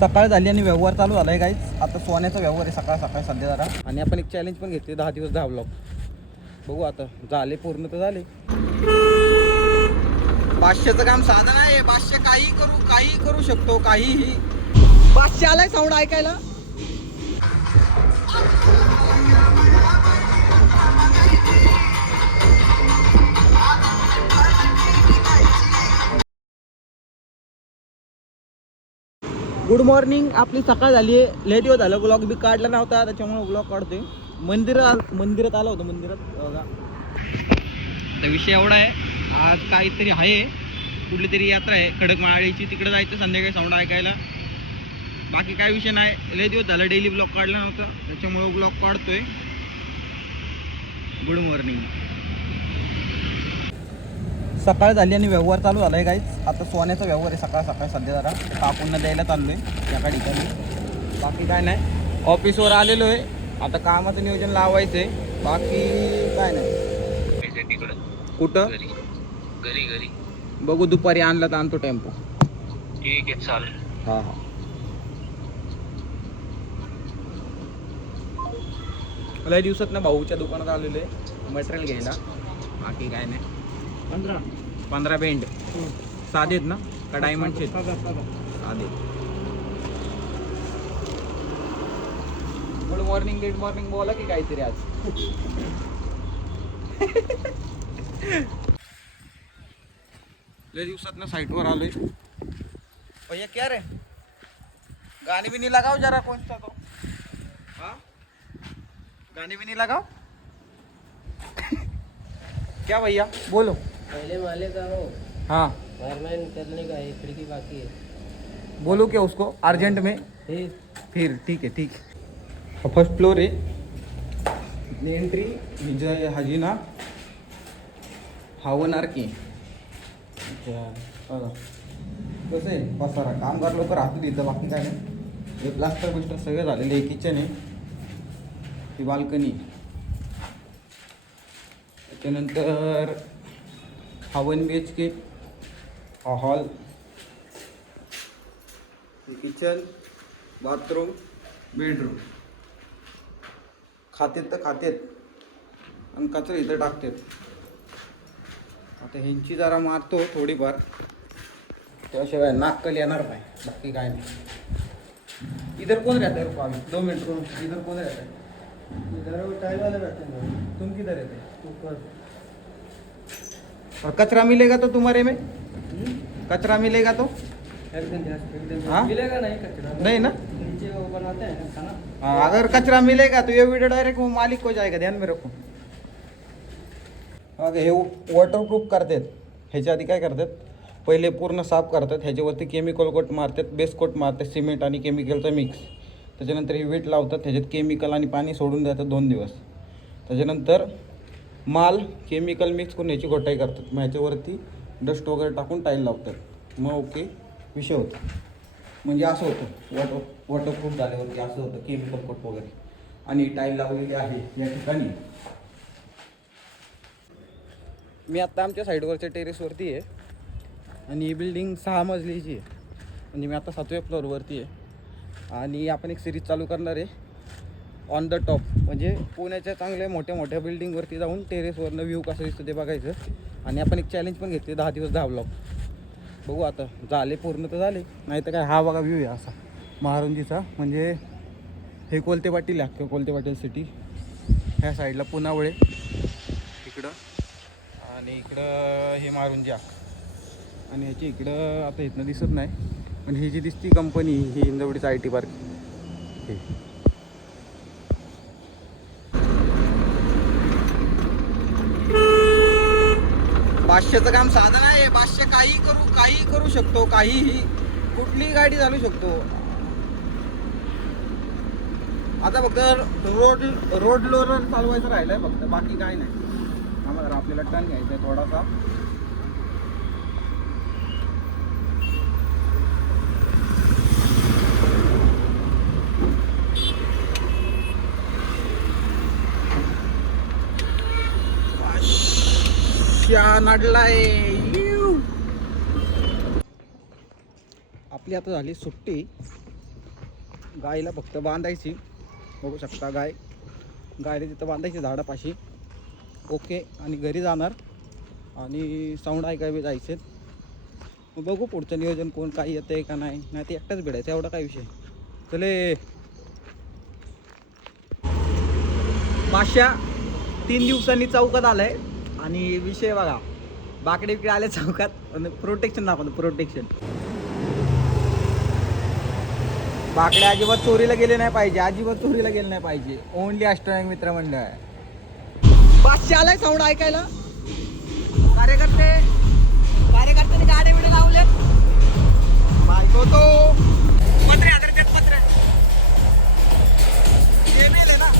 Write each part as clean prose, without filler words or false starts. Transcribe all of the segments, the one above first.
सकाळ झाली आणि व्यवहार चालू झालाय गाईच. आता सोन्याचा व्यवहार आहे सकाळ सकाळ सध्या जरा. आणि आपण एक चॅलेंज पण घेतले 10 दिवस 10 ब्लॉग. बघू आता झाले पूर्ण तर झाले. बादशाचं काम साधन आहे. बादशा काही करू शकतो, काहीही. बादशा आलाय साऊंड ऐकायला. Good morning. आपली सकाळ झाली आहे. लेट दिवस झालं. ब्लॉग बी काढला नव्हता त्याच्यामुळे ब्लॉग काढतोय. मंदिरात आलो होतो. मंदिरात बघा तर विषय एवढा आहे. आज काहीतरी आहे, कुठली तरी यात्रा आहे खडकमाळीची. तिकडे जायचं संध्याकाळी साऊंड ऐकायला. बाकी काय विषय नाही. लय दिवस झालं डेली ब्लॉग काढला नव्हता त्याच्यामुळे ब्लॉग काढतोय. Good morning. सकाळ झाली आणि व्यवहार चालू झालाय गाईच. आता सोन्याचा व्यवहार आहे सकाळ सकाळ सध्या जरा. कापूंना द्यायला चाललोय एका ठिकाणी. बाकी काय नाही. ऑफिसवर आलेलो आहे. आता कामाचं नियोजन लावायचं आहे. बाकी काय नाही. कुठं घरी बघू दुपारी आणला तर आणतो टेम्पो. ठीक आहे चालेल. हा. लय दिवसात ना भाऊच्या दुकानात आलेलो आहे मटेरियल घ्यायला. बाकी काय नाही. 15 बेंड साधेत ना का डायमंडचे? साधे. गुड मॉर्निंग गुड मॉर्निंग बोला की काहीतरी आज. लय दिवसात ना साईटवर आलोय. भैया क्या रे गाने भी नहीं लगाओ जरा कौन सा तो. हाँ गाने भी नहीं लगाओ. क्या भैया बोलो. पहले माले का हो. हाँ वायरमैन करने का है, खिड़की बाकी है. बोलो क्या उसको अर्जेंट में. फिर ठीक है. फर्स्ट फ्लोर है. इतनी एंट्री विजय हजीना हावनार की. कसं आहे पसारा. कामगार लोक राहतील इथं. बाकी काय नाही. हे प्लास्टर बिस्टर सगळं झालेलं आहे. किचन आहे. ही बाल्कनी. त्याच्यानंतर हा 1 BHK हा हॉल. Kitchen bathroom bedroom. खातेत तर खातेत आणि कचरा इथं टाकतात. आता ह्यांची जरा मारतो थोडीफार त्याशिवाय नाक्कल येणार नाही. बाकी काय नाही. इधर कौन रहता है? रुको 2 मिनट रूम. इधर कौन रहता है? इधर वो टाइल वाले बैठे हैं तुम किधर रहते हैं? ऊपर. और कचरा मिलेगा तो तुम्हारे में? कचरा मिलेगा तो? एकदम हाँ? मिलेगा नहीं कचरा. नहीं ना. नीचे वो बनाते हैं ना खाना. हाँ, अगर कचरा मिलेगा तो ये वीडियो डायरेक्ट वो मालिक को जाएगा. ध्यान में रखो. हे वॉटरप्रूफ करतात. ह्याच्या आधी काय करतात पहिले पूर्ण साफ करतात. ह्याच्यावरती केमिकल कोट मारतात. बेस कोट मारतात सिमेंट आणि केमिकलचा मिक्स. त्याच्यानंतर हे वीट लावतात. ह्याच्यात केमिकल आणि पाणी सोडून देतात 2 दिवस. त्याच्यानंतर माल केमिकल मिक्स करून ह्याची घोटाई करतात. मग ह्याच्यावरती डस्ट वगैरे टाकून टाईल लावतात. मग ओके विषय होतो. म्हणजे असं होतं वॉटरप्रूफ झाल्यावरती असं होतं केमिकल कोट वगैरे. आणि टाईल लावलेली आहे या ठिकाणी. मी आत्ता आमच्या साईडवरच्या टेरेसवरती आहे. आणि ही बिल्डिंग 6 मजलीची आहे. म्हणजे मी आता 7व्या फ्लोअरवरती आहे. आणि आपण एक सिरीज चालू करणार आहे ऑन द टॉप. म्हणजे पुण्याच्या चांगल्या मोठ्या मोठ्या बिल्डिंगवरती जाऊन टेरेसवरनं व्ह्यू कसं दिसतं ते बघायचं. आणि आपण एक चॅलेंज पण घेतले 10 दिवस 10 ब्लॉग. बघू आता झाले पूर्ण तर झाले. नाही तर काय. हा बघा व्ह्यू आहे असा महारुंजीचा. म्हणजे हे कोलते पाटील आहे. अख्खं कोलते पाटील सिटी. ह्या साईडला पुनावळे इकडं. आणि इकडं हे मारुंजी अख्खं. आणि ह्याची इकडं आता इथनं दिसत नाही. पण ही जी दिसती कंपनी ही इंदवडीचं IT पार्क. हे बादशाचं काम साधन आहे. बादशा काही करू शकतो, काहीही. कुठलीही गाडी चालू शकतो. आता फक्त रोड लोरर चालवायचं राहिलंय फक्त. बाकी काय नाही. आम्हाला आपल्याला टर्न घ्यायचा आहे थोडासा. नडलाय. आपली आता झाली सुट्टी. गायीला फक्त बांधायची, बघू शकता गायला तिथं बांधायची झाडापाशी. ओके, आणि घरी जाणार आणि साऊंड ऐकायला जायचे. मग बघू पुढचं नियोजन कोण काही येतं आहे का नाही. नाही ते एकटाच भिडायचं, एवढा काय विषय. चले माश्या 3 दिवसांनी चौकात आलाय आणि विषय बघा, बाकडे बिकडे आले चौकात. प्रोटेक्शन दाखवतो, प्रोटेक्शन. बाकडे अजिबात चोरीला गेले नाही पाहिजे, अजिबात चोरीला गेले नाही पाहिजे. ओनली अष्टनायक मित्र मंडळ आहे. बादशाह आलाय साऊंड ऐकायला. कार्यकर्त्याने गाडे बिडे लावले. बायको तो पत्रे आदरतात, पत्रे हे मेले ना.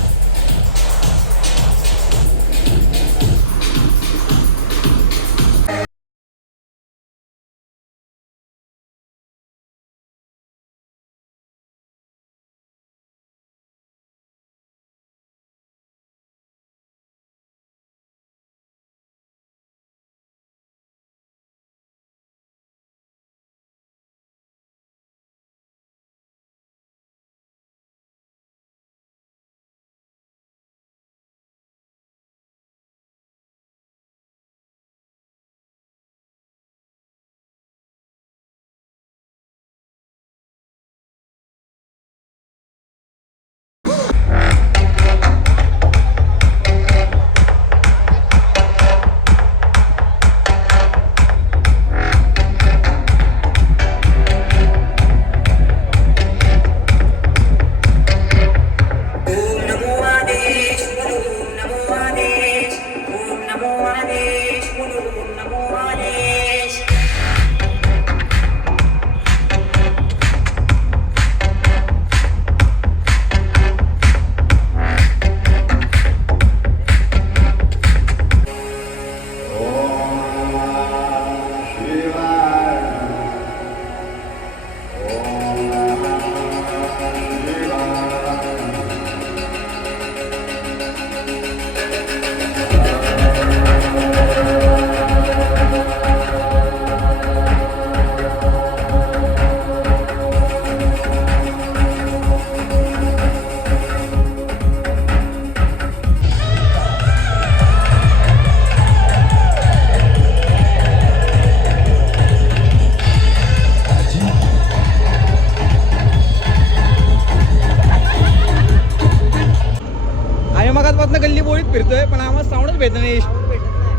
गल्ली बोळीत फिरतोय पण आम्हाला साऊंडच भेटत नाही.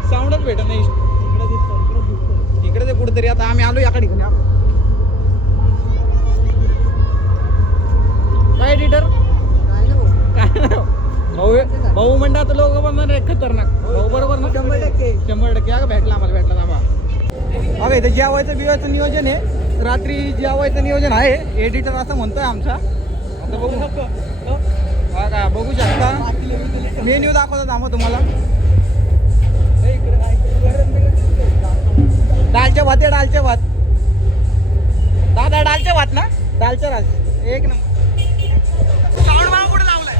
साऊंडच भेटत नाही. इकडे ते कुठेतरी आता आम्ही आलो याकडे घेऊन. काय एडिटर भाऊ म्हणता आता लोक बनणार खतरनाक. भाऊ बरोबर ना? 100% अगं भेटला आम्हाला, भेटला थांबा. अगं इथं जेवायचं बिवायचं नियोजन आहे, रात्री जेवायचं नियोजन आहे. एडिटर असं म्हणतोय आमचा. आता बघू का, बघू शकता मेन्यू दाखवतात आम्हाला तुम्हाला. दालच्या भात आहे, दालच्या भात. दादा दालच्या भात ना, दालच्या राज एक नंबर. साऊंड मला कुठे लावलाय?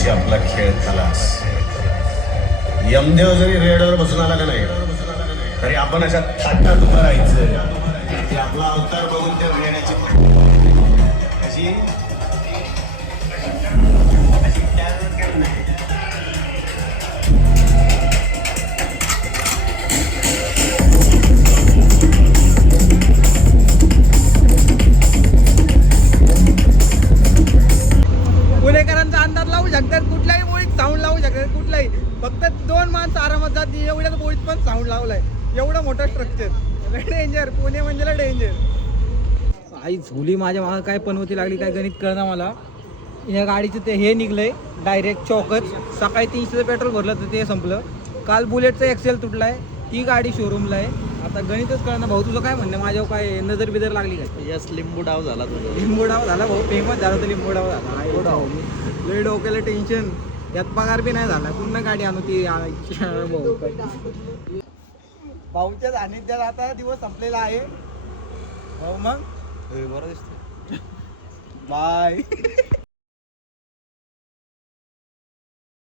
दिवशी आपला खेळ खलास. यमदेव जरी रेडवर बसून आला का नाही तरी आपण अशा थाटात उभं राहायचं की आपला अवतार बघून त्या रेड्याची कशी पुणेकरांचा अंदाज लावू शकतात, कुठल्याही बोळीत साऊंड लावू शकतात, कुठलाही. फक्त 2 माणसं आरामात जाते एवढ्याच बोळीत पण साऊंड लावलाय. एवढं मोठं स्ट्रक्चर, डेंजर. पुणे म्हणजे डेंजर. आई झोली माझ्या मागं काय पनवती लागली काय गणित कळना मला. या गाडीचं ते हे निघलंय डायरेक्ट चौकच. सकाळी 300 पेट्रोल भरलं तर ते संपलं. काल बुलेटचं एक्सेल तुटलाय, ती गाडी शोरूमला आहे. आता गणितच कळना. भाऊ तुझं काय म्हणणं, माझ्यावर काय नजर बिदर लागली काय? यस, लिंबू डाव झाला तुझा. लिंबू डाव झाला भाऊ, फेमस झाला तर लिंबू डाव झाला. लय डोक्याला टेन्शन, यात पगार बी नाही झाला. पूर्ण गाडी आणू ती भाऊ. भाऊच्या सानिध्यात आता दिवस संपलेला आहे भाऊ. मग बरं दिसतो. बाय.